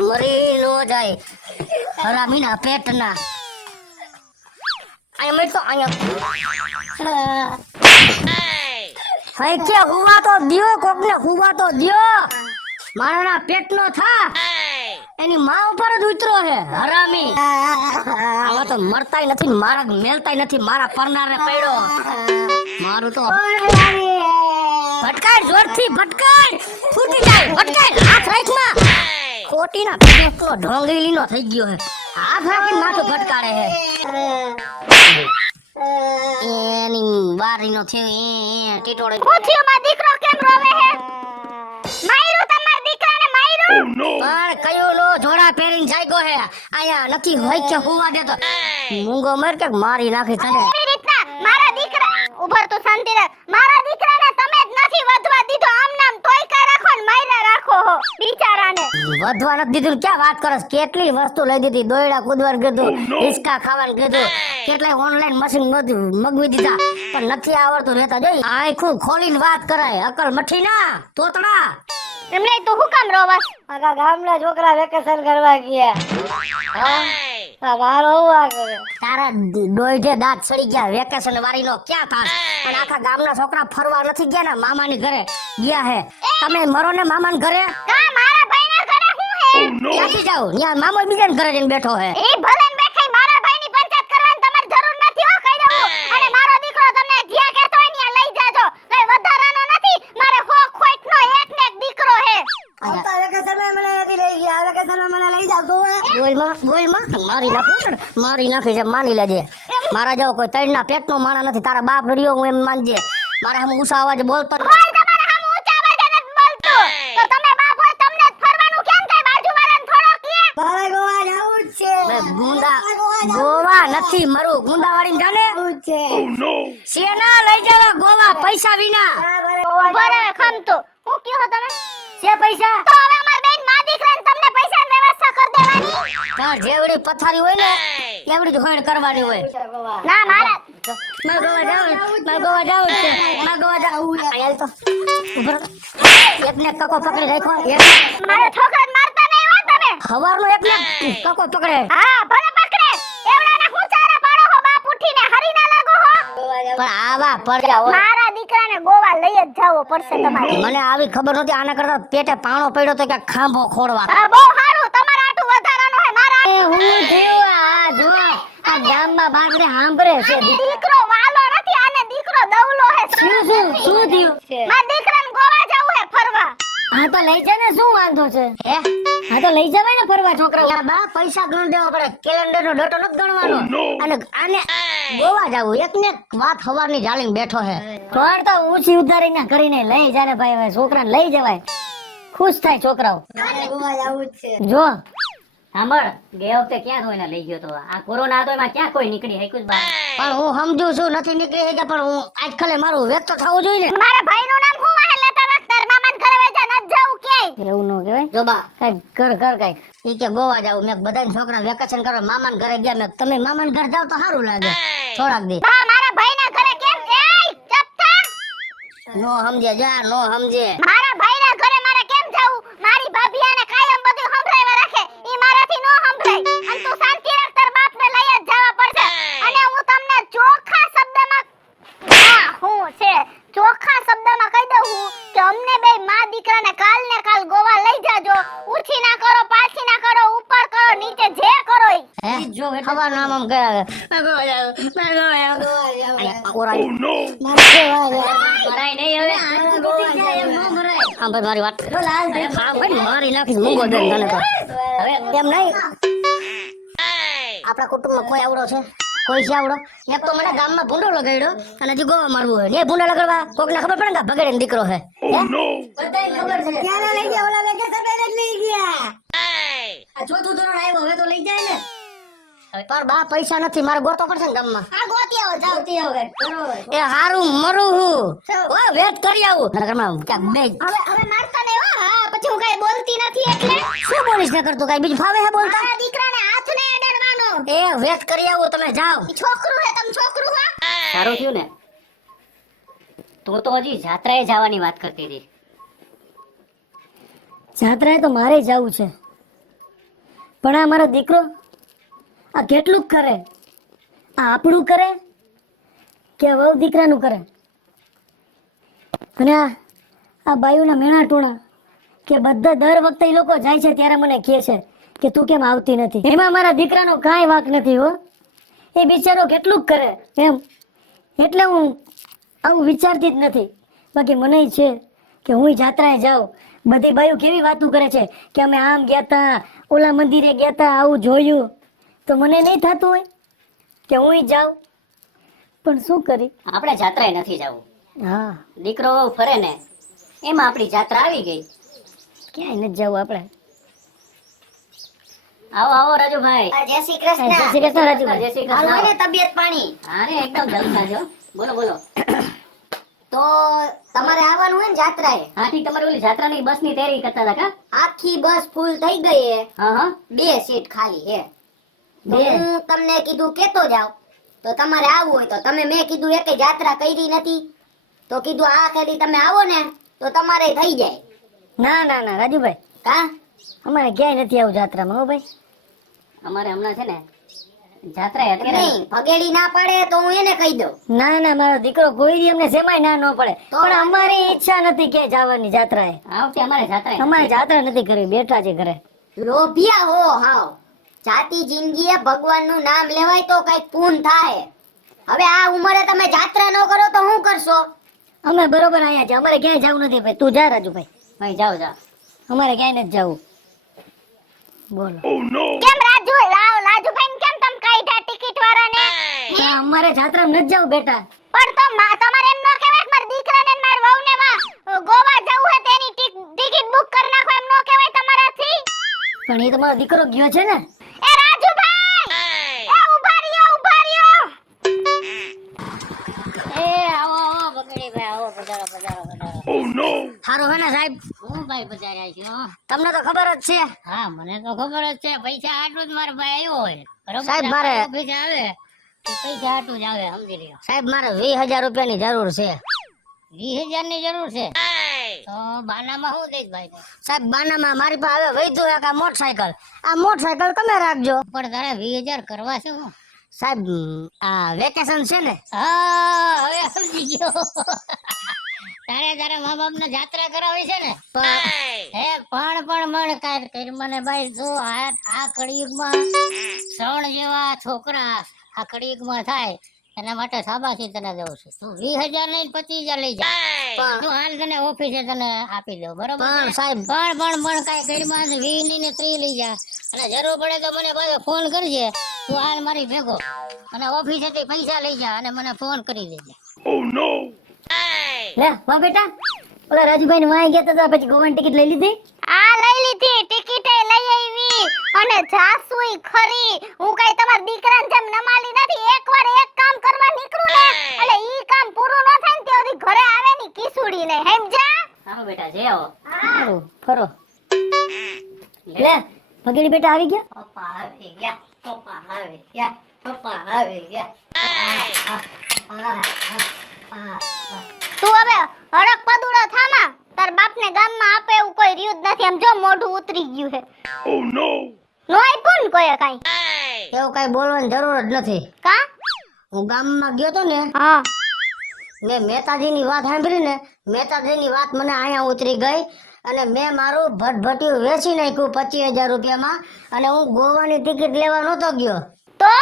મરી નો જાય હરામીના પેટના આય મત તો આય હે કે હુવા તો દિયો કોકને હુવા તો દિયો મારાના પેટનો થા એની માં ઉપર જ ઉતરો હે હરામી આવા તો મરતાય નથી મારા મેલતાય નથી મારા પરનારે પડ્યો મારું તો ભટકાય જોરથી ભટકાય ફૂટી જાય ભટકાય હાથ રાખમાં ખોટીના પેટનો ઢોંગીલીનો થઈ ગયો હે હાથ રાખીને માથું ભટકાડે હે એની બારીનો છે એ ટીટોડે પૂછ્યો માં દીકરો કેમ રોવે હે માયરું તમાર દીકરાને માયરું પણ કયો લો જોડા પહેરીને જાયગો હે આયા નથી હોય કે હુવા દેતો મૂંગો મર કે મારી નાખી તને એવી રીતના મારા દીકરા ઉભર તો શાંતિ રાખ મારા દીકરાને તમે જ નથી વધવા દીધો આમ નામ તોય કા રાખો ને માયરા રાખો હો બિચારાને વધવા નથી દીધું ક્યાં વાત કરસ કેટલી વસ્તુ લઈ દીધી દોયડા કૂદવાનું કીધું હિસકા ખાવાનું કીધું કેટલાય ઓનલાઈન મશીન મગવી દીધા પણ નથી આવડતું રહેતા જોઈ આંખું ખોલીને વાત કરાય અકલ મઠી ના તોતડા એમને તું હું કામ રોવસ આખા ગામના છોકરા વેકેશન કરવા ગયા હા મારો આ કરે તારા ડોયઢે દાંત સડી ગયા વેકેશન વાળીનો ક્યાં થાસ અને આખા ગામના છોકરા ફરવા નથી ગયા ને મામાની ઘરે ગયા હે તમે મરો ને મામાના ઘરે કા મારા ભાઈના ઘરે હું હે ક્યાંથી જાવ ત્યાં મામો બીજાના ઘરે જઈને બેઠો હે એ ભલે ને બેઠે મારા ભાઈની પંચાયત કરવાની તમારે જરૂર નથી હો કહી દઉં અને મારો દીકરો તમને જ્યાં કહેતો હોય ત્યાં લઈ જાજો કઈ વધારાનો નથી મારે ખોટનો એક ને એક દીકરો હે આવતા વેકેશનમાં મને નથી લઈ ગયા વેકેશનમાં મને લઈ જાવ તો બોલમાં મારી નાખી છે માની લેજે મારા જેવો કોઈ તૈણના પેટનો માણા નથી તારા બાપ રડ્યો હું એમ માનજે મારે હમ ઊંચા અવાજે બોલતો કોઈ તમારે હમ ઊંચા અવાજે નથી બોલતો તો તમે બાપ હોય તમને જ ફરવાનું કેમ કઈ બાજુવાળાને થોડો કે મારે ગોવા જવું જ છે ગુંડા ગોવા નથી મરું ગુંડા વાળી જાને જવું જ છે સેના લઈ જવા ગોવા પૈસા વિના બરાબર ખમતો હું કયો તમે છે પૈસા તો હવે અમાર બેન માં દીકરાને તમને પૈસાની વ્યવસ્થા કરી દેવાની તાર જેવડી પથારી હોય ને એવડી જ હોણ કરવાની હોય ના મારા માં ગોવા જાવ છે માં ગોવા જાવ આયલ તો ઉભર એકને કકો પકડી રાખો મારા છોકરાને મારતા નહીં હો તમે હવારનો એકને કકો પકડે હા ભલે પકડે એવડાના હું ચારા પાડો હો બાપ ઉઠીને હરી ના લાગો હો પણ આવા પડ્યા હોય મારા દીકરાને ગોવા લઈ જ જાવો પડશે તમારે મને આવી ખબર નહોતી આના કરતા પેટે પાણો પડ્યો તો કે ખાંભો ખોડવા હા બહુ સારું તમારા આટું વધારાનો હે મારા હું થયું આ જો આ ગામમાં બાગરે હાંભરે છે દીકરો વાલો નથી આને દીકરો દવલો હે શું થયું મારા દીકરાને ગોવા જાવું હે ફરવા હા તો લઈ જા ને શું વાંધો છે હે હા તો લઈ જવાય ને ફરવા છોકરા બા પૈસા ગણ દેવા પડે કેલેન્ડર નો ડેટો નથી ગણવાનો અને આને ગોવા જાવું એક ને વાત હવારની જાળીને બેઠો હે ઘર તો ઊંચી ઉતારીને કરીને લઈ જાને ભાઈ હવે છોકરાને લઈ જવાય ખુશ થાય છોકરાઓ મારે ગોવા જવું જ છે જો સાંભળ ગયા વખતે ક્યાં કોઈને લઈ ગયો તો આ કોરોના હતો એમાં ક્યાં કોઈ નીકળી હે કુછ બાર પણ હું સમજુ છું નથી નીકળી હે પણ હું આજ ખાલે મારું વ્યક્ત થવું જોઈએ ને મારા ભાઈનું નામ હું વાહે લેતા વખતે મામાને ઘરે વઈ જા ન જાવું ક્યાંય એવું ન કહેવાય જો બા કઈ કર કઈ ઈ કે ગોવા જાવ મેં બધાને છોકરા વેકેશન કરવા મામાના ઘરે ગયા મેં તમે મામાના ઘરે જાવ તો સારું લાગે થોડાક દી બા મારા ભાઈના ઘરે કેમ એય ચપ થા નો સમજે જા નો સમજે મારા ભાઈના ઘરે મારે કેમ જાવું મારી ભાભી આને કાયમ બધું સંભળાવ્યા રાખે ઈ મારાથી નો સંભળાય અને તું શાંતિ રાખ તાર બાપને લઈ જ જવા પડશે અને હું તમને ચોખ્ખા શબ્દમાં હા હું છે ચોખ્ખા શબ્દમાં કહી દઉં હું કે અમને બે માં દીકરાને કાલ ને કાલ ગોવા લઈ જાજો ઉઠી ના કરો પાછી ના કરો ઉપર કરો નીચે જે કરો ઈ હે જો ખબર નામ આમ કરે ગોવા જાવ ઓરાય મરાય નહીં હવે હા ભાઈ મારી વાત હા ભાઈ મારી નાખીશ મૂંગો દે તને તો હવે એમ નહીં આપણા કુટુંબમાં કોઈ આવડો છે કોઈ છે આવડો એક તો મને ગામમાં ભૂંડો લગાડ્યો અને હજી ગોવા મારવું હોય ને ભૂંડો લગાડવા કોકને ખબર પડે ને ભગડે ને દીકરો હે બધાય ખબર છે ક્યારે લઈ ગયા ઓલા વેકેશન જ લઈ ગયા આ ચોથું ધોરણ આવ્યો હવે તો લઈ જાય ને પર બા પૈસા નથી મારે ગોતો પડશે ને ગામમાં આ ગોતી આવો જાવતી આવો એ હારું મરું હું ઓ વેટ કરી આવું ઘરમાં ક્યાંક બે હવે મારતા નહીં હો હા પછી હું કઈ બોલતી નથી એટલે શું બોલીશ ને કરતું કઈ બીજું ફાવે હે બોલતા મારા દીકરાને હાથ ને અડવાનો એ વેટ કરી આવું તમે જાઓ છોકરું હે તમ છોકરું હો સારું થયું ને તું તો હજી જાત્રાએ જવાની વાત કરતી હતી જાત્રાએ તો મારે જવું છે, પણ આ મારો દીકરો આ કેટલું કરે? આ આપણું કરે કે વહુ દીકરાનું કરે? અને આ બાયુના મેણા ટોણા કે બધા દર વખતે એ લોકો જાય છે ત્યારે મને કહે છે કે તું કેમ આવતી નથી. એમાં મારા દીકરાનો કાંઈ વાંક નથી હો. એ બિચારો કેટલું કરે એમ, એટલે હું આવું વિચારતી જ નથી. બાકી મને છે કે હું જાત્રાએ જાઉં. બધી બાયું કેવી વાતું કરે છે કે અમે આમ ગયા તા, ઓલા મંદિરે ગયા તા, આવું જોયું. તો મને નહીં થતું હોય કે હું જાઉં, પણ શું કરી? આપણે જાત્રાએ નથી જવું. હા, દીકરો વહુ ફરે ને એમાં આપણી જાત્રા આવી ગઈ. ક્યાંય નથી જવું આપણે. આવો આવો રાજુભાઈ. જય શ્રી કૃષ્ણ. જય શ્રી કૃષ્ણ રાજુભાઈ. જય શ્રી હાલો ને કૃષ્ણ. તબિયત પાણી. અરે એકદમ જલસા છો. બોલો બોલો. તો તમારે આવવાનું હોય ને જાત્રાએ? હા ઠીક, તમારી ઓલી જાત્રાની બસની તૈયારી કરતા હતા કા? આખી બસ ફૂલ થઈ ગઈ હે, હા હા. 2 સીટ ખાલી હે. તો બે? હું તમને કીધું કેતો જાવ, તો તમારે આવવું હોય તો તમે, મેં કીધું એકે જાત્રા કરી નથી, તો કીધું આ કરી તમે આવો ને તો તમારે થઈ જાય. ના ના ના રાજુભાઈ, કા અમારે ક્યાંય નથી આવું જાત્રામાં હો ભાઈ. અમારે હમણાં છે ને જાત્રા અત્યારે નહીં ભગેડી ના પાડે તો હું એને કહી દઉં. ના ના, મારો દીકરો કોઈ દી અમને સેમાય ના ન પડે, તો પણ અમારી ઈચ્છા નથી કે જવાની જાત્રાએ. આ વખતે અમારે જાત્રા અમારે જાત્રા નથી કરવી, બેઠા છે ઘરે. લોભિયા હો હાવ. જાતિ જિંદગીએ ભગવાનનું નામ લેવાય તો કઈક પૂન થાય. હવે આ ઉંમરે તમે જાત્રા ન કરો તો શું કરશો? અમે બરોબર અહીંયા છે, અમારે ક્યાંય જવું નથી ભાઈ. તું જા રાજુભાઈ, ભાઈ જાઓ જાઓ. અમારે ક્યાંય નથી જવું. બોલો. કેમ રાજુભાઈ કેમ તમ કાઢ્યા ટિકિટ વાળાને? ના, અમારે જાત્રામાં નથી જવું બેટા. પણ તો તમારે એમ ન કહેવાય કે મારા દીકરાને ને મારા વહુને ગોવા જવું હે તેની ટિકિટ બુક કરી નાખો, એમ ન કહેવાય તમારાથી? પણ એ તો મારો દીકરો ગયો છે ને. એ રાજુભાઈ, એ ઊભા રહ્યો. એ આવો આવો બગડી ભાઈ, આવો પધારો પધારો પધારો. સારું હે ને સાહેબ? હું ભાઈ પધાર્યા છો. તમને તો ખબર જ છે. હા મને તો ખબર જ છે, પૈસા આટલું જ મારો ભાઈ આવ્યો હોય બરોબર. સાહેબ, મારે- ઓફિસે આવે તો પૈસા આટલું જ આવે, સમજી લ્યો. સાહેબ, મારે 20,000 રૂપિયાની જરૂર છે. 20,000 ની જરૂર છે તો બાનામાં શું દઈશ ભાઈ? સાહેબ, બાનામાં મારી પાસે હવે વૈધું એક આ મોટરસાયકલ. આ મોટરસાયકલ તમે રાખજો. પણ તારે 20,000 કરવા છે હું? સાહેબ, આ વેકેશન છે ને. હા હવે સમજી ગયો. તારે તારા મા બાપ ને જાત્રા કરાવી છે ને? હે પણ મણ કાર કરી મને ભાઈ. જો આ કળિયુગમાં શ્રવણ જેવા છોકરા આ કળિયુગમાં થાય એના માટે સાબાથી તને દઉં છું. તું 20,000 નહીં 25,000 લઈ જા. પણ- તું હાલ તને ઓફિસે તને આપી દઉં બરોબર પણ છે? સાહેબ- પણ કાંઈ ઘરમાં 20 ની ને 30 લઈ જા, અને જરૂર પડે તો મને પાછો ફોન કરજે. તું હાલ મારી ભેગો અને ઓફિસેથી પૈસા લઈ જા અને મને ફોન કરી દેજે. લે વાહ બેટા, ઓલા રાજુભાઈ ને વાય ગયા તા પછી ગોવાની ટિકિટ લઈ લીધી. આ લઈ લીધી, ટિકિટે લઈ આવી અને જાસુઈ ખરી. હું કઈ તમારા દીકરાને જેમ નમાલી નથી. એકવાર એક કામ કરવા નીકળું ને એટલે ઈ કામ પૂરું ન થાય ને ત્યાં સુધી ઘરે આવે ની કીસુડી ને, સમજ્યા? હા બેટા જય આવો. સારું, ફરો. લે ભગેડી બેટા આવી ગયા. પપ્પા આવી ગયા, પપ્પા આવી ગયા, પપ્પા આવી ગયા. તું હવે હડક પદુડો થામા. તાર બાપને ગામમાં આપે એવું કોઈ રહ્યું જ નથી. એમ જો મોઢું ઉતરી ગયું છે. નો આપ્યું ને કોઈએ કાઈ? એવું કઈ બોલવાની જરૂર જ નથી. કા? હું ગામમાં ગયો તો ને, હા. મેં મહેતાજીની વાત સાંભળી ને, મહેતાજીની વાત મને અહીંયા ઉતરી ગઈ અને મેં મારું ભટભટિયું વેચી નાખ્યું 25,000 રૂપિયામાં. અને હું ગોવાની ટિકિટ લેવા નહોતો ગયો. તો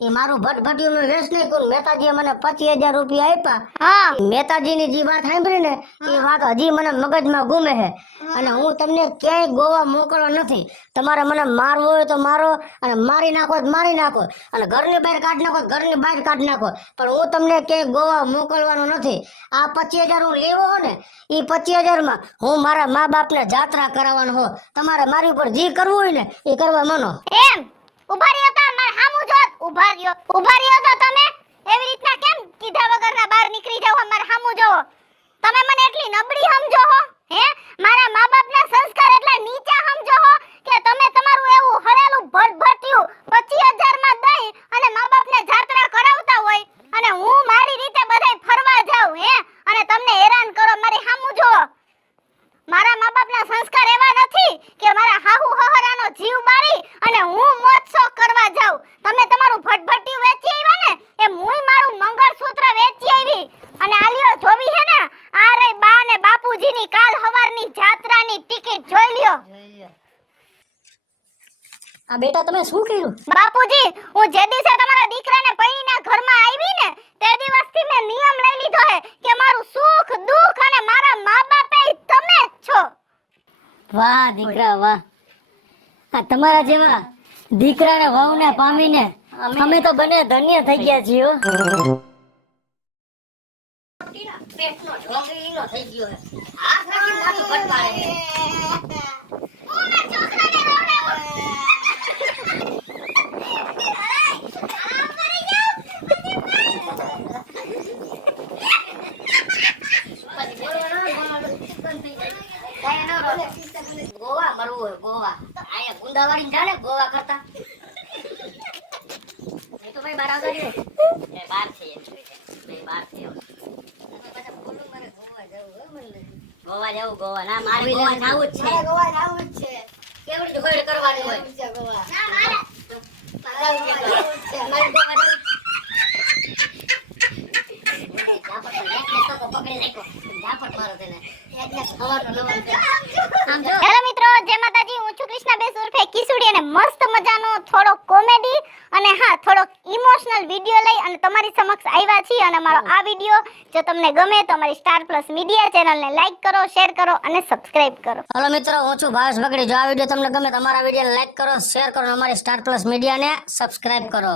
એ મારું ભટભટિયું મેં વેચ નાખ્યું. મહેતાજીએ મને 25,000 રૂપિયા આપ્યા. હા. મહેતાજીની જે વાત સાંભળી ને એ વાત હજી મને મગજમાં ગુમે છે. અને હું તમને ક્યાંય ગોવા મોકલવા નથી. તમારે મને મારવો હોય તો મારો, અને મારી નાખો તો મારી નાખો, અને ઘરની બહાર કાઢી નાખો તો ઘરની બહાર કાઢી નાખો, પણ હું તમને ક્યાંય ગોવા મોકલવાનો નથી. આ 25,000 હું લેવો હો ને, એ 25,000 માં હું મારા મા બાપને જાત્રા કરાવવાનો હો. તમારે મારી ઉપર જે કરવું હોય ને એ કરવા માનો. એમ ઉભા રહ્યો તો માર હામું જો. ઉભા રહ્યો તો તમે એવી રીતના કેમ કીધા વગરના બહાર નીકળી જાવ? માર હામું જોવો. તમે મને એટલી નબળી સમજો હો? હે, મારા મા બાપના સંસ્કાર એટલા નીચા સમજો હો કે તમે તમારું એવું હરેલું ભટભટિયું 25,000 માં દઈ અને મા બાપને જાત્રા કરાવતા હોય અને હું મારી રીતે બધાય ફરવા જાઉં હે, અને તમને હેરાન કરો? મારી હામું જોવો. મારા મા બાપના સંસ્કાર એવા નથી નથી કે મારા હાહુ હહરાનો જીવ બાળી અને હું મોજશોખ કરવા જાઉં. તમે તમારું ભટભટિયું વેચી આવ્યા ને એ મુય મારું મંગળસૂત્ર વેચી આવી અને આલિયો જોવી હે ને આ રે બા ને બાપુજીની કાલ હવારની જાત્રાની ટિકિટ જોઈ લ્યો. આ બેટા તમે શું કર્યું? બાપુજી હું જે દિવસે તમારા દીકરાને પૈણીના ઘરમાં આવી ને તે દિવસથી મેં નિયમ લઈ લીધો હે કે મારું સુખ દુઃખ અને મારા મા બાપે તમે જ છો. વાહ દીકરા વાહ. આ તમારા જેવા દીકરાને વહુને પામીને અમે તો બને ધન્ય થઈ ગયા છીએ હો. પેટનો ઢોંગળીનો થઈ ગયો હે. હાથ રાખીને માથું ફટકારે છે. હું મારા છોકરાને રોવડાવું. ગોવા મરવું હોય ગોવા આયા ગુંદાવાડી જાણે ગોવા કરતા એ તો ભાઈ બાર આવતા રહ્યો એ બાર છે એ બાર છે પાછા બોલું મારે ગોવા જવું હો મને ગોવા જવું ગોવા ના મારે ગોવા જવું જ છે ગોવા જવું જ છે કેવડી જોડ કરવાની હોય ગોવા ના મારે મારે ગોવા જવું હેલો મિત્રો, જય માતાજી. હું છું કૃષ્ણાબેન ઉર્ફે કિસુડી અને મસ્ત મજાનો થોડો કોમેડી અને હા થોડો ઇમોશનલ વિડિયો લઈ અને તમારી સમક્ષ આવ્યા છીએ અને મારો આ વિડિયો જો તમને ગમે તો અમારી સ્ટાર પ્લસ મીડિયા ચેનલને લાઈક કરો, શેર કરો અને સબસ્ક્રાઇબ કરો. હાલો મિત્રો, હું છું ભાવેશ બગડી. જો આ વિડીયો તમને ગમે તો અમારા વિડીયોને લાઈક કરો, શેર કરો અને અમારી સ્ટાર પ્લસ મીડિયાને સબસ્ક્રાઇબ કરો.